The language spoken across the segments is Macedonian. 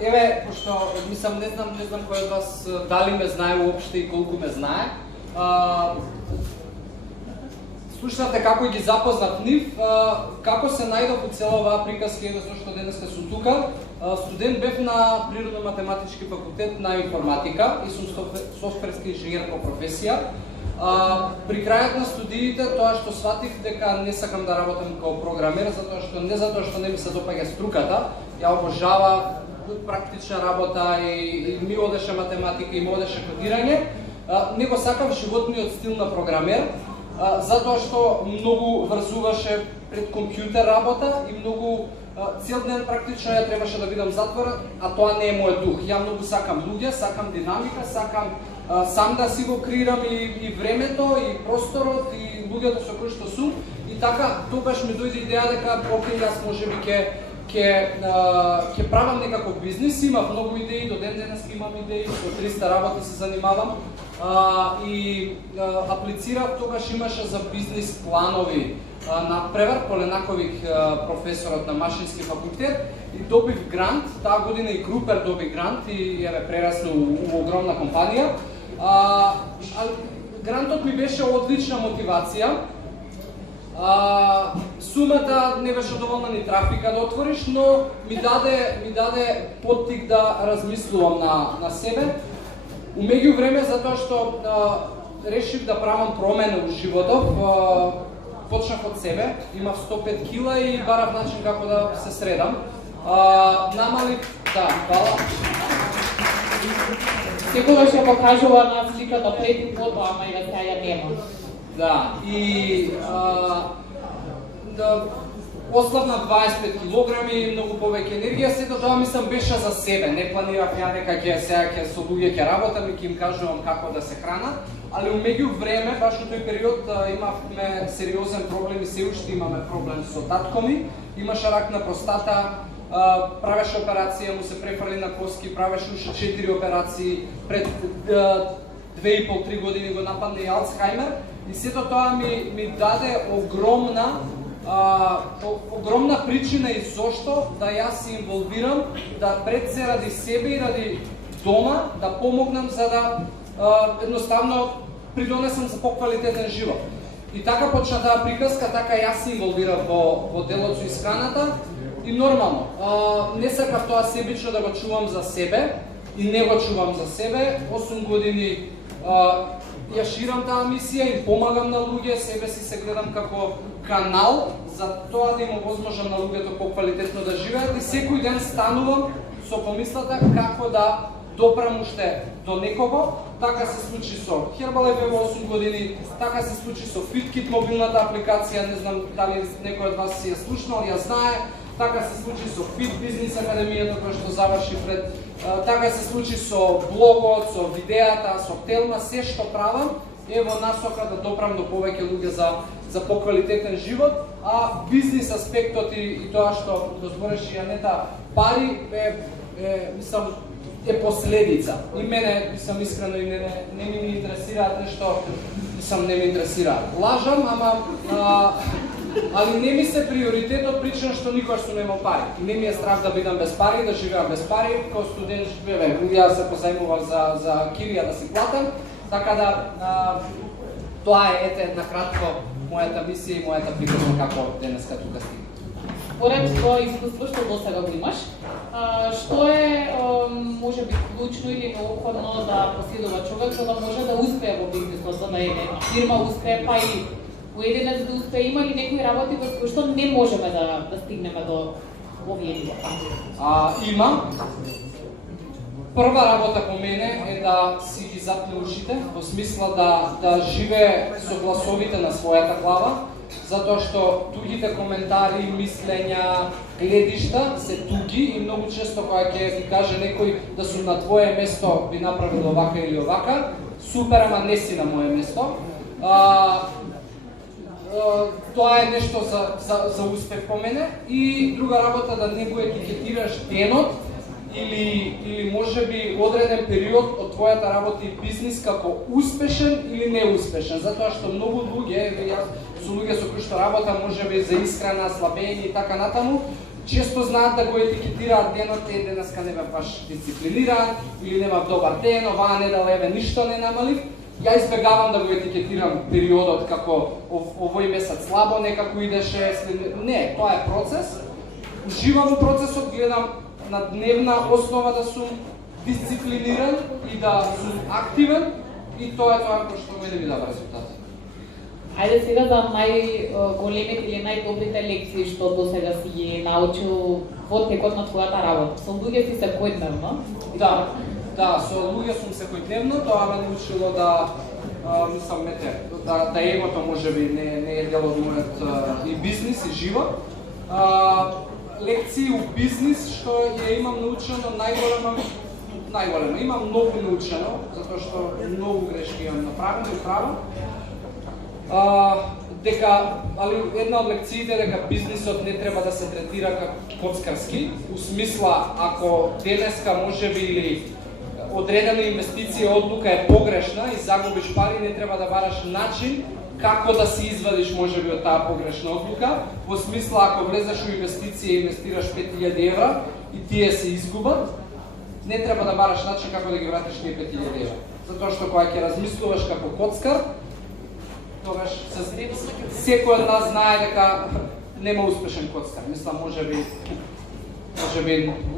Еве, пошто мислам не знам кој од вас дали ме знае уопште и колку ме знае. Слушнате како ги запознав нив, како се најдов у цела оваа приказка, еве зашто денеска сум тука. Студент бев на Природно-математички факултет на информатика и сум софтверски инженер по професија. При крајот на студиите тоа што сватив дека не сакам да работам како програмер, не затоа што не ми се допаѓа струката, ја обожавав практична работа и ми одеше математика и ми одеше кодирање, него сакам животниот стил на програмер, затоа што многу врзуваше пред компјутер работа и многу цел ден практично ја требаше да бидам затворен, а тоа не е мојот дух. Ја многу сакам луѓе, сакам динамика, сакам сам да си го креирам и времето, и просторот, и луѓето со кои што сум. И така, тогаш ми дојде идеја дека окей, јас можеби ќе правам некаков бизнис. Имав многу идеи, до ден денес имам идеи, со 300 работи се занимавам. И аплицирав, тогаш имаше за бизнис планови на Превар Поленаковиќ, професорот на Машински факултет, и добив грант. Таа година и Групер доби грант и еве прерасна у огромна компанија. Грантот ми беше одлична мотивација. Сумата не беше доволна ни трафика да отвориш, но ми даде поттик да размислувам на себе. У меѓувреме, затоа што решив да правам промена во животов, почнав од себе, имав 105 кила и барав начин како да се средам. Намалив, да, хвала. Секогаш ја покажува на сликата пред и после, ама и сега ја нема. Да, и ослабнав 25 килограми, многу повеќе енергија, сето тоа мислам беше за себе. Не планирав ја дека ќе со луѓе ќе работам и ќе им кажувам како да се хранат, али у меѓувреме, баш во тој период имавме сериозен проблем и се уште имаме проблем со татко ми. Имаше рак на простата, правеше операција, му се префрли на коски, правеше уште 4 операции, пред 2,5-3 години го нападна и Алцхаймер. И сето тоа ми даде огромна причина и зошто да јас се инволвирам, да пред се ради себе и ради дома, да помогнам за да едноставно придонесам за поквалитетен живот. И така почна таа приказка, така јас се инволвирав во делот со исхраната и нормално. Не сакав тоа себично да го чувам за себе и не го чувам за себе. 8 години ја ширам таа мисија и помагам на луѓе, себе си се гледам како канал за тоа да им овозможам на луѓето поквалитетно да живеат и секој ден станувам со помислата како да допрам уште до некого. Така се случи со Herbalife во 8 години, така се случи со FitKit мобилната апликација, не знам дали некој од вас си ја слушнал, ја знае. Така се случи со Fit Business Академијата која што заврши пред, така се случи со блогот, со видеата, со Телма, се што правам е во насока да допрам до повеќе луѓе за поквалитетен живот, а бизнис аспектот и тоа што збореше Јанета, пари мислам е последица. И мене, мислам искрено, и не ми интересираат нешто, мислам не ми интересираат. Лажам, али не ми се приоритетот причина што никогаш сум немал пари. И не ми е страх да бидам без пари, да живеам без пари, како студент јас се позајмував за кирија да си платам, така да тоа е ете накратко мојата мисија и мојата приказна како денеска тука стигна. Поред тоа искуство што досега го имаш, што е можеби клучно или неопходно да поседува човек за да може да успее во бизнисот, за да една фирма успее, па и поединец да успее? Има ли некои работи во кои што не можеме да стигнеме до овие нива? Има. Прва работа по мене е да си ги запне ушите, во смисла да живее со гласовите на својата глава, затоа што тугите коментари, мислења, гледишта се туги и многу често кога ќе ти каже некој да сум на твое место би направил овака или овака, супер, ама не си на мое место. Тоа е нешто за успех по мене. И друга работа, да не го етикетираш денот или можеби одреден период од твојата работа и бизнис како успешен или неуспешен, затоа што многу луѓе, со луѓе со кои што работа, можеби за исхрана, слабење и така натаму, често знаат да го етикетираат денот, денеска не бев баш дисциплиниран, или немав добар ден, оваа недела еве ништо не намалив. Ја избегавам да го етикетирам периодот како овој месец слабо некако идеше, не, тоа е процес. Уживам во процесот, гледам на дневна основа да сум дисциплиниран и да сум активен и тоа е тоа што мене ми дава резултати. Ајде сега за најголемите или најдобрите лекции што досега си ги научил во текот на твојата работа. Со луѓе си секојдневно? Да, со луѓе сум секојдневно, тоа ме научило да мислам да егото можеби не е дел од мојот и бизнис и живот. Лекции у бизнис што ја имам научено најголемо. Имам многу научено, затоа што многу грешки имам направено и правам. Али една од лекциите дека бизнисот не треба да се третира како коцкарски, у смисла ако денеска можеби или одредена инвестиција одлука е погрешна и загубиш пари, не треба да бараш начин како да се извадиш можеби од таа погрешна одлука, во смисла ако влезеш у инвестиција и инвестираш 5000 евра и тие се изгубат, не треба да бараш начин како да ги вратиш тие 5000 евра. Затоа што кога ќе размислуваш како коцкар, тогаш секој од нас знае дека нема успешен коцкар. Мислам, можеби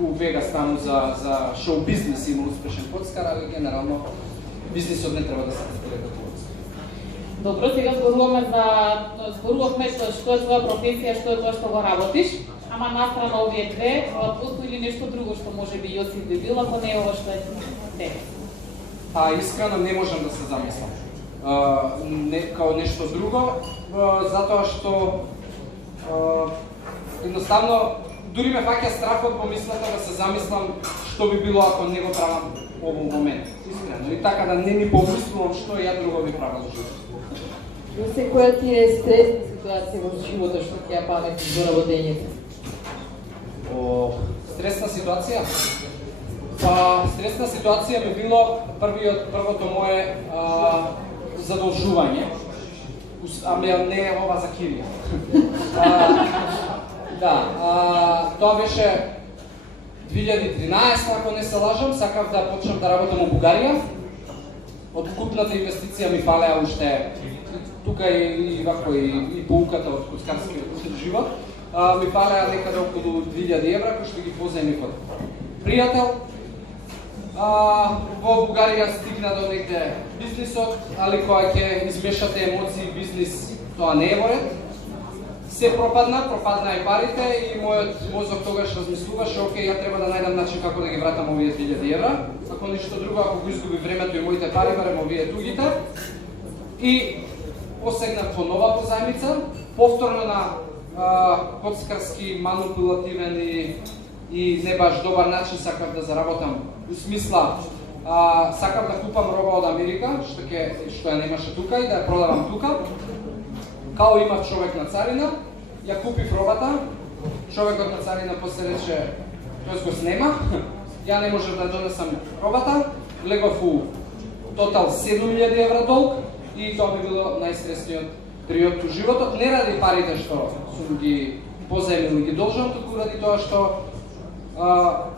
у Вегас таму за шоу бизнес има успешен коцкар, али генерално бизнисот не треба да се третира како коцкар. Добро, сега зборувавме што е твоја професија, што е тоа што го работиш, ама настрана овие две, постои ли нешто друго што можеби Јосиф би бил, ако не е ова што е денес? Искрено не можам да се замислам као нешто друго, затоа што едноставно дури ме фаќа страхот во мислата да се замислам што би било ако не го правам овој момент. Искрено. И така да не ми помислувам што ја друго би правил во животот. Јосе, која ти е стресна ситуација во животот што ќе ја паметиш до работењето? Стресна ситуација? Стресна ситуација би било првото мое задолжување. Ами не е ова за Кирија. Тоа беше 2013, ако не се лажам, сакав да почнам да работам во Бугарија. Од купната инвестиција ми фалеа уште тука и вако и поуката од коцкарскиот живот. Ми фалеа некаде околу 2000 евра, кои што ги позајмив од пријател. Во Бугарија стигна до негде бизнисот, али кога ќе измешате емоции и бизнис, тоа не е во ред. Се пропадна и парите и мојот мозок тогаш размислуваше, окей, ја треба да најдам начин како да ги вратам овие 2000 евра. Ако ништо друго, ако го изгуби времето и моите пари, барем овие тугите. И посегнав по нова позајмица, повторно на коцкарски, манипулативен и не баш добар начин сакав да заработам. У смисла, сакав да купам роба од Америка, што ја немаше тука и да ја продавам тука. Као имав човек на царина, ја купив робата, човекот на царина после рече, тој го снема, ја не можев да донесам робата, легов у тотал 7000 евра долг и тоа ми било најстресниот период у животот, не ради парите што сум ги позајмил и ги должам, туку ради тоа што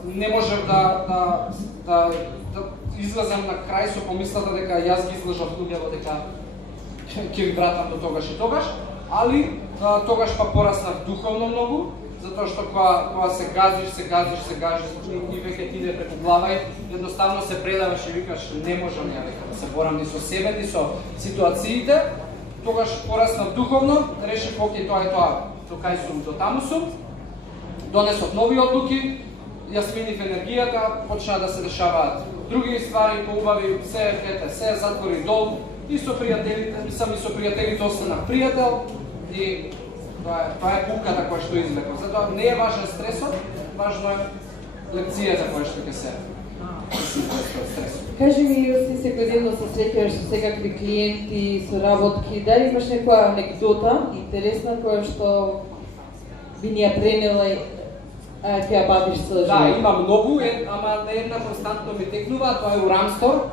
не можев да излезам на крај со помислата дека јас ги излежав луѓето дека ќе ги вратам до тогаш и тогаш, али тогаш па пораснав духовно многу, затоа што кога се газиш и веќе ти иде преку глава и едноставно се предаваш и викаш не можам ја да се борам ни со себе, ни со ситуациите, тогаш пораснав духовно, решив окей тоа е тоа, до кај сум, до таму сум, донесов нови одлуки, ја сменив енергијата, почна да се дешаваат други ствари поубави, се затвори дол и со пријателите останав пријател и тоа е пуката која што извлеков. Затоа не е важен стресот, важно е лекцијата која што ќе се стресот. Кажи ми, Јоси, секојдневно се среќаваш со секакви клиенти, соработки, дали имаш некоја анекдота интересна која што би ни ја пренела и ќе ја патиш цело живот? Да, има многу, ама не една константно ми текнува, тоа е у Рамстор.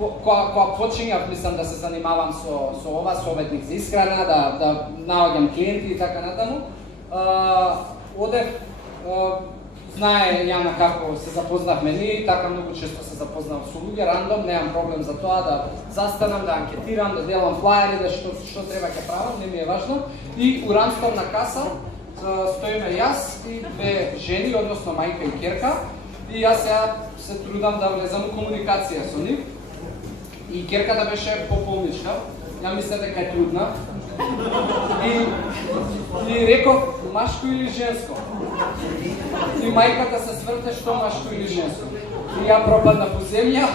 Кога почињав, мислам да се занимавам со ова, советник за исхрана, да наоѓам клиенти и така натаму. одев, знае Јана како се запознавме ние, така многу често се запознав со луѓе, рандом, немам проблем за тоа да застанам, да анкетирам, да делам флаери, да што треба ќе правам, не ми е важно. И уранствам на каса, стоиме јас и две жени, односно мајка и ќерка, и јас сега се трудам да влезам у комуникација со нив. И ќерката беше пополничка, ја мисля дека е трудна. И реков, машко или женско? И мајката се сврте што машко или женско. И ја пропадна по земја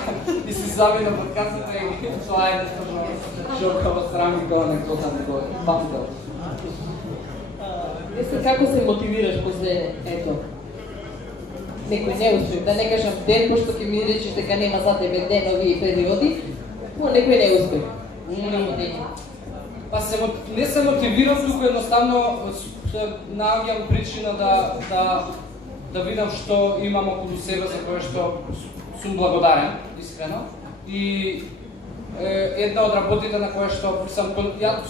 и се завина под касата и тоа е нешто жокава срам и тоа анекдота не го памтел. Јеси како се мотивираш после ето? Некој неуспех, да не кажам ден, пошто ќе ми речеш дека нема за тебе денови и периоди, но некој неуспех. Па не се мотивирам, туку едноставно наоѓам причина да видам што имам околу себе за кое што сум благодарен, искрено. И една од работите на која што сам ја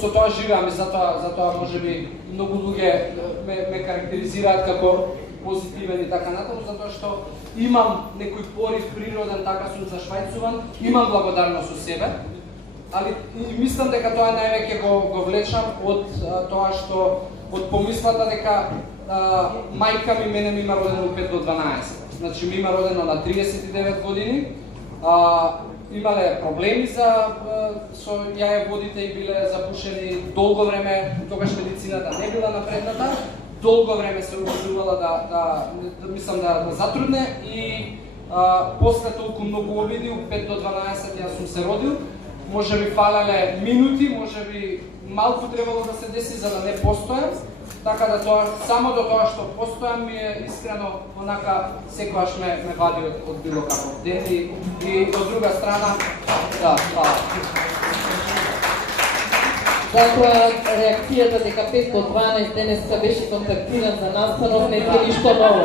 со тоа живеам и затоа можеби многу луѓе ме карактеризираат како позитивен и така натаму, затоа што имам некој порив природен, така сум зашвајцуван, имам благодарност со себе. Али мислам дека тоа највеќе го влечам од тоа што од помислата дека мајка ми мене ми има родено 5 до 12. Значи ми има родено на 39 години. Имале проблеми со јајеводите и биле запушени долго време, тогаш медицината не била напредната. Долго време се обидувала да затрудне и после толку многу обиди, 5 до 12 јас сум се родил. Може би фалеле минути, може би малку требало да се деси за да не постојам, така да тоа само до тоа што постојам ми е искрено онака секогаш ме вади од било каков ден и од друга страна да, фала. Затоа реакцијата дека 5 до 12 денеска беше контактиран за настанов не е ништо ново.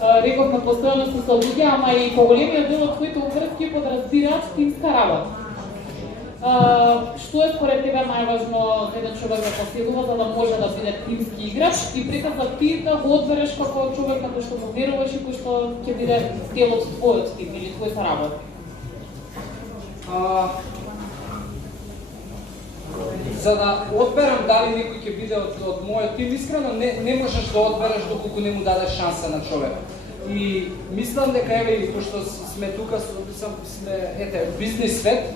Рековме постојано со луѓе, ама и поголемиот дел од твоите обврски подразбираат тимска работа. Што е според тебе најважно за еден човек да поседува за да може да биде тимски играч и притега ти да го одбереш како човек кај што му веруваш и кој што ќе биде дел од твојот тим или твој соработник? За да одберам дали некој ќе биде од мојот тим, искрено не можеш да одбереш доколку не му дадеш шанса на човек. И мислам дека еве и пошто сме тука сме бизнис свет,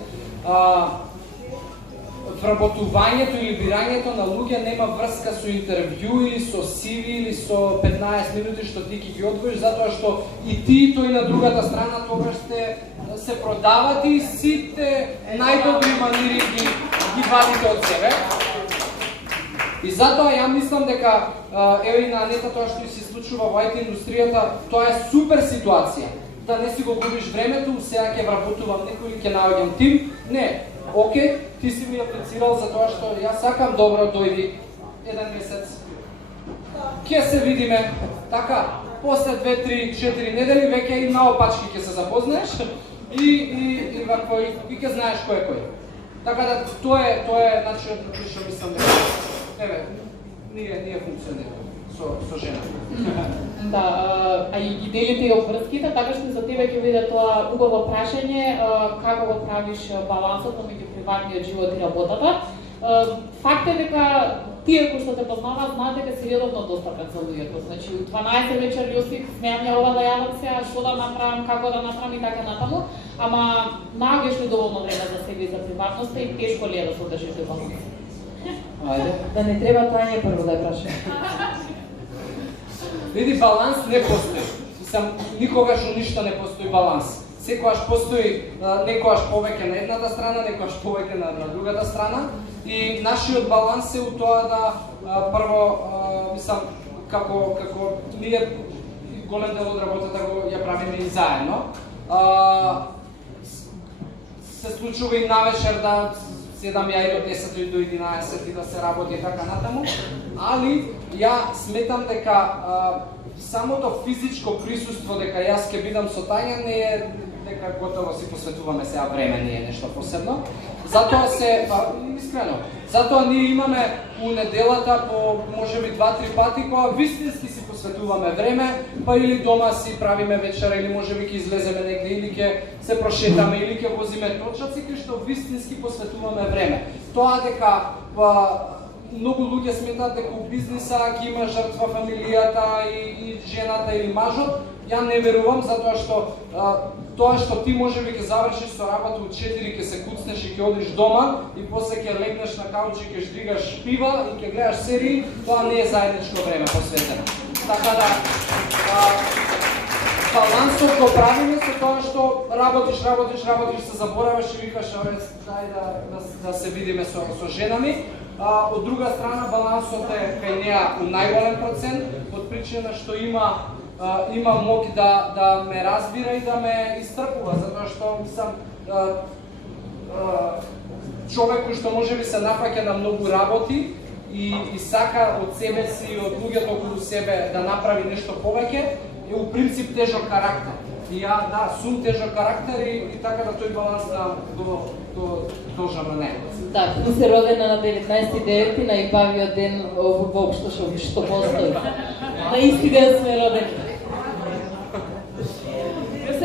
вработувањето или бирањето на луѓе нема врска со интервју или со CV или со 15 минути што ти ги одвоиш, затоа што и ти и тој на другата страна тогаш се продавате и сите најдобри манири ги вадите од себе. И затоа ја мислам дека еве на Анета тоа што се случува во IT индустријата, тоа е супер ситуација. Да не си го губиш времето, сега ќе вработувам некој или ќе наоѓам тим. Не, окей, ти си ми аплицирал за тоа што јас сакам, добро, дојди еден месец. Ќе се видиме, така, после 2, 3, 4 недели веќе и наопачки ќе се запознаеш и вако и ќе знаеш кој е кој. Така да тоа е начинот на кој што мислам дека еве ние функционираме со жена. Да, а и ги делите и обврските, така што за тебе ќе биде тоа убаво прашање како го правиш балансот меѓу приватниот живот и работата. Факт е дека тие кои што те познаваат знаат дека си редовно достапен за луѓето. Значи, у 12 вечер Јосиф смеам ја ова да јавам сега, што да направам, како да направам и така натаму, ама наоѓаш ли доволно време за себе и за приватноста и тешко ли е да се одржиш до баланс? Ајде. Да не треба Тања прво да ја праша. Види, баланс не постои. Никогаш у ништо не постои баланс. Секогаш постои некогаш повеќе на едната страна, некогаш повеќе на другата страна. И нашиот баланс е у тоа да прво, мислам, како ние голем дел од работата ја правиме и заедно. Се случува и навечер да седам ја и до 10 и до 11 и да се работи и така натаму, али ја сметам дека самото физичко присуство дека јас ќе бидам со Тања не е дека готово си посветуваме сега време, не е нешто посебно. Затоа се, искрено, затоа ние имаме у неделата по можеби 2-3 пати кога вистински си посветуваме време, па или дома си правиме вечера, или можеби ќе излеземе негде, или ќе се прошетаме, или ќе возиме точаци, кај што вистински посветуваме време. Тоа дека многу луѓе сметаат дека у бизниса ќе има жртва фамилијата и жената или мажот, ја не верувам, затоа што тоа што ти можеби ќе завршиш со работа од 4 ќе се куцнеш и ќе одиш дома и после ќе легнеш на кауч и ќе ждригаш пива и ќе гледаш серии, тоа не е заедничко време посветено. Така да балансот го правиме со тоа што работиш, се забораваш и викаш дај да се видиме со женами. Од друга страна балансот е кај неа у најголем процент, од причина што има моќ да ме разбира и да ме истрпува, затоа што сам човек кој што можеби се нафаќа на многу работи и сака од себе си и од луѓето околу себе да направи нешто повеќе, е у принцип тежок карактер. И ја, сум тежок карактер и така да тој баланс го должам на него. Да, ти се родена на 19.9. најбавиот ден воопшто што постои. На исти ден сме родени.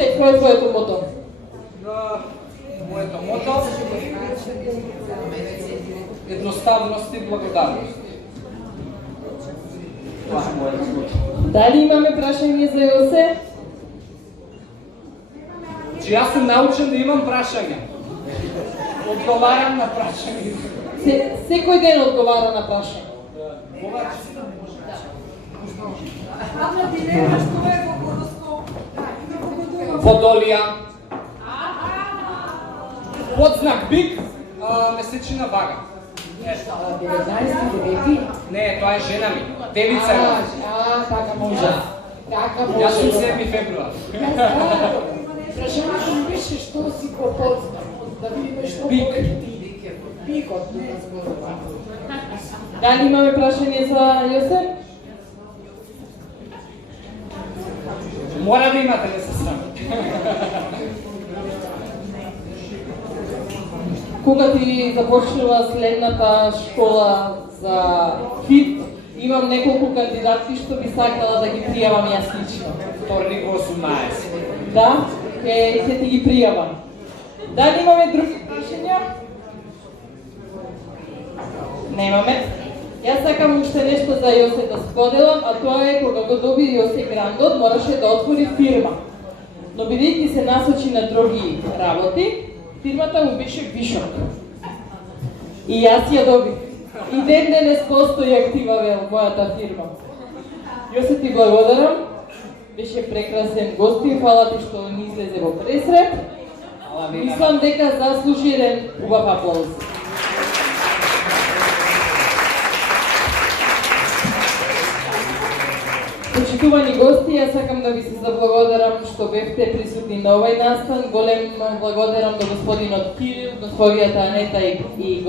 Кој е твоето мото? Моето мото едноставност и благодарност. Това е моето мото. Дали имаме прашање за Јосе? Че јас сум научен да имам прашања. Одговарам на прашања. Секој ден одговара на прашање. Водолија. Подзнак бик, месечина вага. 19.9. Не, тоа е жена ми. Девица е. Така може. Така може. Јас сум 7 февруар. Прашањето ми беше што си го подзнак. Да видиме што Бикот. Дали имаме прашање за Јосеф? Мора да имате, не се срам. Кога ти започнува следната школа за ФИТ, имам неколку кандидатки што би сакала да ги пријавам јас лично. Вторник во 18. Да, ќе ти ги пријавам. Дали имаме други прашања? Немаме. Јас сакам уште нешто за Јосе да споделам, а тоа е кога го доби Јосе грандот, мораше да отвори фирма. Но бидејќи се насочи на други работи, фирмата му беше вишок. И јас ја добих. И ден денес постои актива во мојата фирма. Јосе, ти благодарам. Беше прекрасен гостин, фала ти што ни излезе во пресрет. Мислам дека заслужи еден убав аплауз. Почитувани гости, јас сакам да ви се заблагодарам што бевте присутни на овај настан. Голем благодарам до господинот Кирил, господијата Анета и